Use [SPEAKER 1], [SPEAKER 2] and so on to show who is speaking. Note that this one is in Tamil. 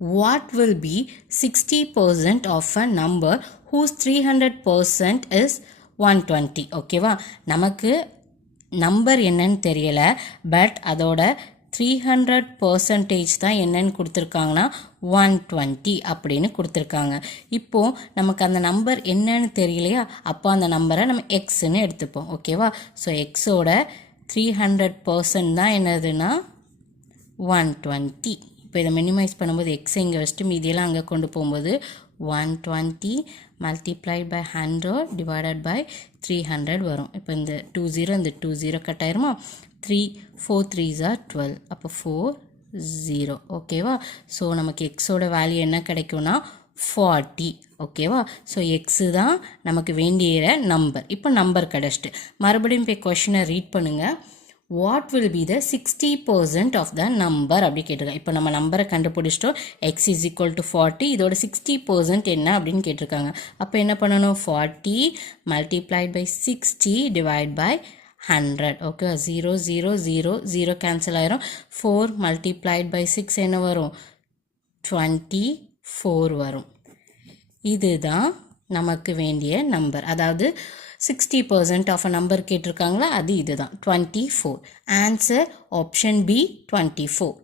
[SPEAKER 1] What will be sixty percent of a number whose three hundred percent is one twenty ஓகேவா நமக்கு நம்பர் என்னன்னு தெரியல பட் அதோட த்ரீ ஹண்ட்ரட் பர்சன்டேஜ் தான் என்னன்னு கொடுத்துருக்காங்கன்னா ஒன் டுவெண்ட்டி அப்படின்னு கொடுத்துருக்காங்க. இப்போது நமக்கு அந்த நம்பர் என்னன்னு தெரியலையா? அப்போ அந்த நம்பரை நம்ம எக்ஸ்ன்னு எடுத்துப்போம். ஓகேவா ஸோ எக்ஸோட த்ரீ ஹண்ட்ரட் பர்சன்ட் தான் என்னதுன்னா ஒன் டுவெண்ட்டி இப்போ இதை மினிமைஸ் பண்ணும்போது எக்ஸ் இங்கே வச்சுட்டு மீதியெல்லாம் அங்கே கொண்டு போகும்போது one twenty multiplied by hundred divided by three hundred வரும். இப்போ இந்த டூ ஜீரோ இந்த டூ ஜீரோ கட் ஆயிருமா? த்ரீ ஃபோர் த்ரீ ஜார் டுவெல் அப்போ ஃபோர் ஜீரோ ஓகேவா ஸோ நமக்கு எக்ஸோட வேல்யூ என்ன கிடைக்கும்னா ஃபார்ட்டி ஓகேவா ஸோ எக்ஸு தான் நமக்கு வேண்டிய நம்பர் இப்போ நம்பர் கிடச்சிட்டு. மறுபடியும் போய் கொஷினை ரீட் பண்ணுங்கள் what will be the sixty percent of the number அப்படி கேட்டிருக்காங்க இப்போ நம்ம நம்பரை கண்டுபிடிச்சிட்டோம். X is equal to forty இதோட சிக்ஸ்டி பர்சன்ட் என்ன அப்படின்னு கேட்டிருக்காங்க. அப்போ என்ன பண்ணணும்? Forty multiplied by sixty divide by hundred okay zero zero zero zero cancel ஆயிரும். ஃபோர் மல்டிப்ளைட் பை சிக்ஸ் என்ன வரும்? டுவெண்ட்டி ஃபோர் வரும். இதுதான் நமக்கு வேண்டிய நம்பர் அதாவது sixty percent of a number கேட்டிருக்காங்களா? அது இதுதான். Twenty four answer option B twenty four